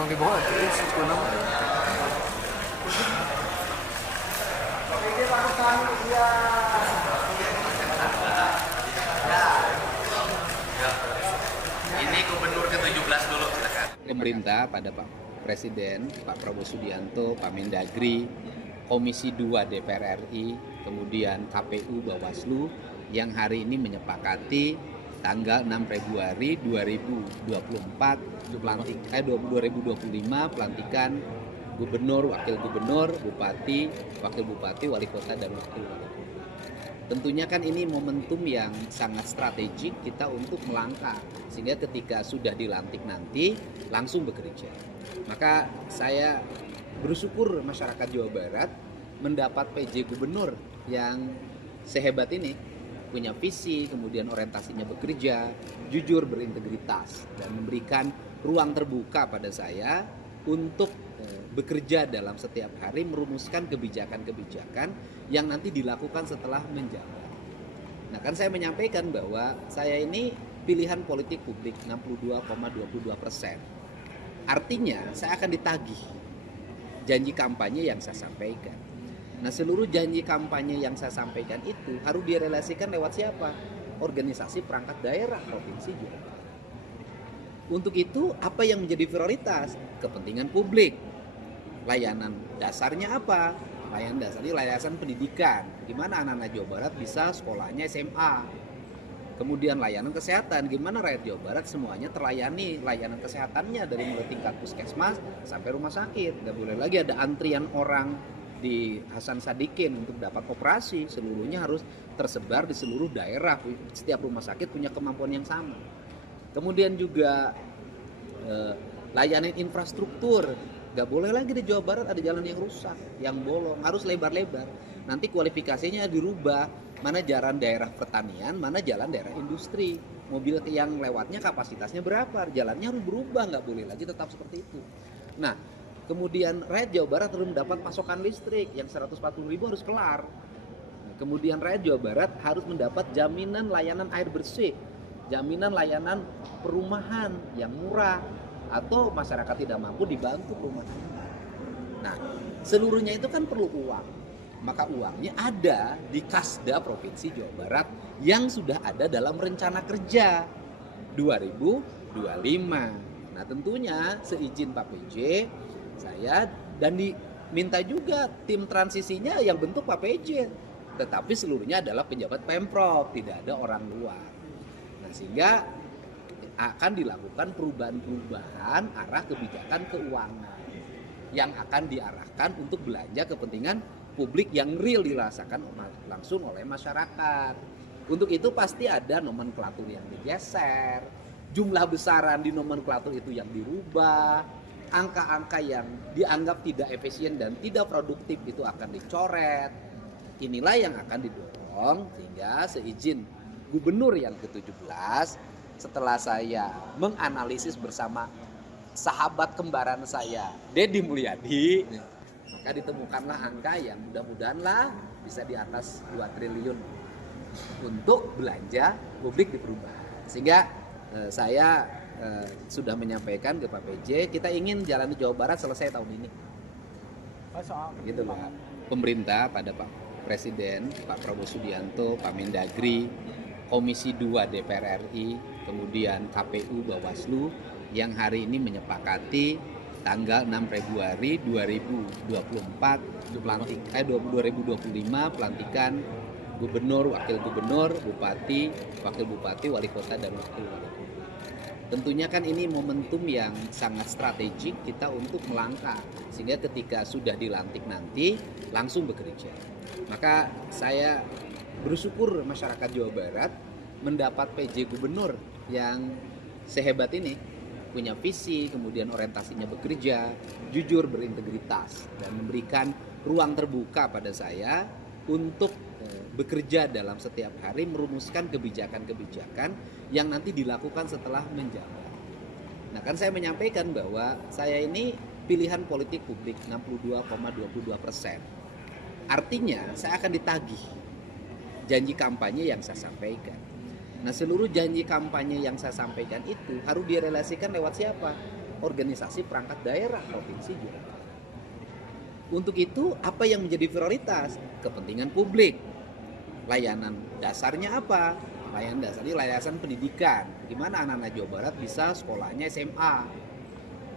Tong dibawa terus itu nama. Ini gubernur ke-17 dulu, silakan. Pemerintah pada Pak Presiden, Pak Prabowo Subianto, Pak Mendagri, Komisi 2 DPR RI, kemudian KPU Bawaslu yang hari ini menyepakati tanggal 6 Februari 2024 2025 pelantikan gubernur, wakil gubernur, bupati, wakil bupati, wali kota dan wakil wali kota. Tentunya kan ini momentum yang sangat strategik kita untuk melangkah sehingga ketika sudah dilantik nanti langsung bekerja. Maka saya bersyukur masyarakat Jawa Barat mendapat PJ gubernur yang sehebat ini, punya visi, kemudian orientasinya bekerja, jujur, berintegritas dan memberikan ruang terbuka pada saya untuk bekerja dalam setiap hari merumuskan kebijakan-kebijakan yang nanti dilakukan setelah menjabat. Nah kan saya menyampaikan bahwa saya ini pilihan politik publik 62,22%. Artinya saya akan ditagih janji kampanye yang saya sampaikan. Nah seluruh janji kampanye yang saya sampaikan itu harus direlasikan lewat siapa? Organisasi perangkat daerah Provinsi Jawa Barat. Untuk itu apa yang menjadi prioritas? Kepentingan publik. Layanan dasarnya apa? Layanan dasarnya layanan pendidikan. Gimana anak-anak Jawa Barat bisa sekolahnya SMA. Kemudian layanan kesehatan, gimana rakyat Jawa Barat semuanya terlayani layanan kesehatannya dari mulai tingkat puskesmas sampai rumah sakit. Gak boleh lagi ada antrian orang di Hasan Sadikin untuk dapat operasi. Seluruhnya harus tersebar di seluruh daerah. Setiap rumah sakit punya kemampuan yang sama. Kemudian juga layanan infrastruktur. Gak boleh lagi di Jawa Barat ada jalan yang rusak, yang bolong, harus lebar-lebar. Nanti kualifikasinya dirubah, mana jalan daerah pertanian, mana jalan daerah industri. Mobil yang lewatnya kapasitasnya berapa, jalannya harus berubah, gak boleh lagi tetap seperti itu. Nah, kemudian rakyat Jawa Barat harus mendapat pasokan listrik yang 140.000 harus kelar. Kemudian rakyat Jawa Barat harus mendapat jaminan layanan air bersih, jaminan layanan perumahan yang murah, atau masyarakat tidak mampu dibantu perumahannya. Nah, seluruhnya itu kan perlu uang. Maka uangnya ada di Kasda Provinsi Jawa Barat yang sudah ada dalam rencana kerja 2025. Nah, tentunya seizin Pak PJ, saya dan diminta juga tim transisinya yang bentuk Pak PJ. Tetapi seluruhnya adalah pejabat Pemprov, tidak ada orang luar. Nah, sehingga akan dilakukan perubahan-perubahan arah kebijakan keuangan yang akan diarahkan untuk belanja kepentingan publik yang real dirasakan langsung oleh masyarakat. Untuk itu pasti ada nomenklatur yang digeser, jumlah besaran di nomenklatur itu yang dirubah, angka-angka yang dianggap tidak efisien dan tidak produktif itu akan dicoret. Inilah yang akan didorong sehingga seizin gubernur yang ke-17 setelah saya menganalisis bersama sahabat kembaran saya, Deddy Mulyadi, maka ditemukanlah angka yang mudah-mudahanlah bisa di atas 2 triliun untuk belanja publik di perubahan. Sehingga saya sudah menyampaikan ke Pak PJ, kita ingin jalan di Jawa Barat selesai tahun ini. Gitu loh. Pemerintah pada Pak Presiden, Pak Prabowo Subianto, Pak Mendagri, Komisi 2 DPR RI, kemudian KPU Bawaslu yang hari ini menyepakati tanggal 6 Februari 2024 2025 pelantikan gubernur, wakil gubernur, bupati, wakil bupati, wali kota dan wakil wali kota. Tentunya kan ini momentum yang sangat strategik kita untuk melangkah sehingga ketika sudah dilantik nanti langsung bekerja. Maka saya bersyukur masyarakat Jawa Barat mendapat PJ gubernur yang sehebat ini, punya visi, kemudian orientasinya bekerja, jujur, berintegritas dan memberikan ruang terbuka pada saya untuk bekerja dalam setiap hari merumuskan kebijakan-kebijakan yang nanti dilakukan setelah menjabat. Nah kan saya menyampaikan bahwa saya ini pilihan politik publik 62,22%. Artinya saya akan ditagih janji kampanye yang saya sampaikan. Nah seluruh janji kampanye yang saya sampaikan itu harus direlasikan lewat siapa? organisasi perangkat daerah Provinsi Jawa Barat. Untuk itu, apa yang menjadi prioritas? Kepentingan publik. Layanan dasarnya apa? Layanan dasarnya layanan pendidikan. Gimana anak-anak Jawa Barat bisa sekolahnya SMA.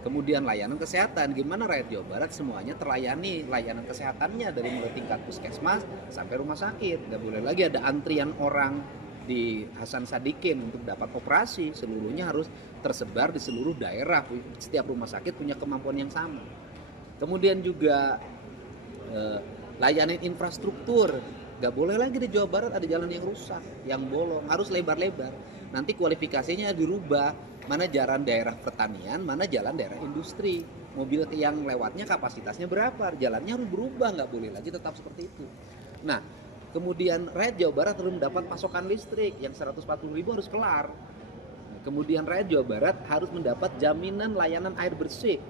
Kemudian layanan kesehatan, gimana rakyat Jawa Barat semuanya terlayani layanan kesehatannya dari mulai tingkat puskesmas sampai rumah sakit. Gak boleh lagi ada antrian orang di Hasan Sadikin untuk dapat operasi. Seluruhnya harus tersebar di seluruh daerah. Setiap rumah sakit punya kemampuan yang sama. Kemudian juga layanan infrastruktur. Gak boleh lagi di Jawa Barat ada jalan yang rusak, yang bolong, harus lebar-lebar. Nanti kualifikasinya dirubah. Mana jalan daerah pertanian, mana jalan daerah industri. Mobil yang lewatnya kapasitasnya berapa, jalannya harus berubah, nggak boleh lagi tetap seperti itu. Nah, kemudian rakyat Jawa Barat harus mendapat pasokan listrik yang 140.000 harus kelar. Kemudian rakyat Jawa Barat harus mendapat jaminan layanan air bersih,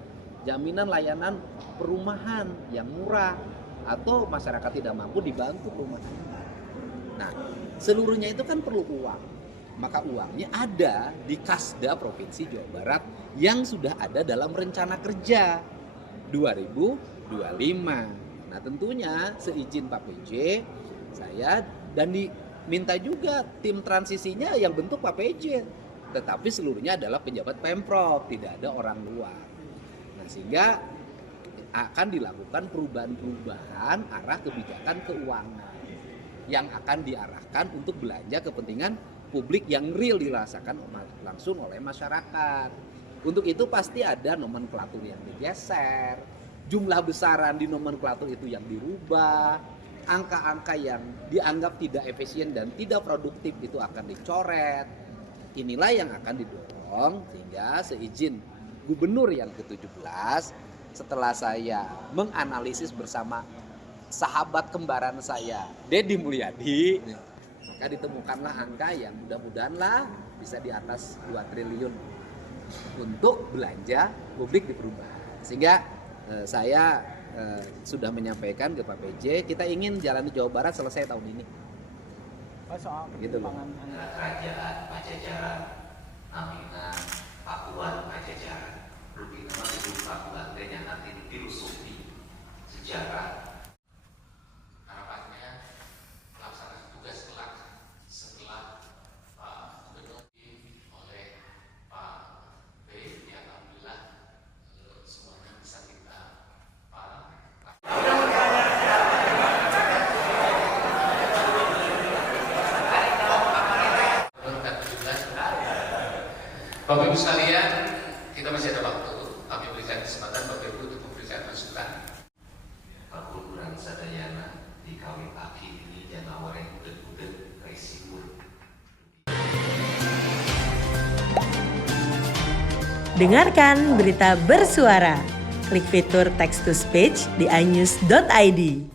jaminan layanan perumahan yang murah, atau masyarakat tidak mampu dibantu perumahan. Nah, seluruhnya itu kan perlu uang. Maka uangnya ada di Kasda Provinsi Jawa Barat yang sudah ada dalam rencana kerja 2025. Nah, tentunya seizin Pak PJ, saya dan diminta juga tim transisinya yang bentuk Pak PJ. Tetapi seluruhnya adalah pejabat Pemprov, tidak ada orang luar. Nah, sehingga akan dilakukan perubahan-perubahan arah kebijakan keuangan yang akan diarahkan untuk belanja kepentingan publik yang real dirasakan langsung oleh masyarakat. Untuk itu pasti ada nomenklatur yang digeser, jumlah besaran di nomenklatur itu yang dirubah, angka-angka yang dianggap tidak efisien dan tidak produktif itu akan dicoret. Inilah yang akan didorong sehingga seizin gubernur yang ke-17 setelah saya menganalisis bersama sahabat kembaran saya, Deddy Mulyadi, maka ditemukanlah angka yang mudah-mudahanlah bisa di atas 2 triliun untuk belanja publik di perubahan. Sehingga saya sudah menyampaikan ke Pak PJ, kita ingin jalan di Jawa Barat selesai tahun ini. Soal Gitu loh. Kerajaan Pajajaran, Aminah, Pakuan Pajajaran, Rupi nama gedung Pakuan dan yang nanti filosofi sejarah. Harapannya pelaksanaan tugas kelak setelah Pak Gubernur oleh Pak B, ya alhamdulillah semuanya bisa kita Bapak Ibu sekalian, kita masih ada waktu. Kami berikan kesempatan Bapak Ibu untuk memberikan masukan. Perguruan sadayana di kawin aki ini jangan wareng udeg-udeg kaisipur. Dengarkan berita bersuara. Klik fitur text to speech di inews.id.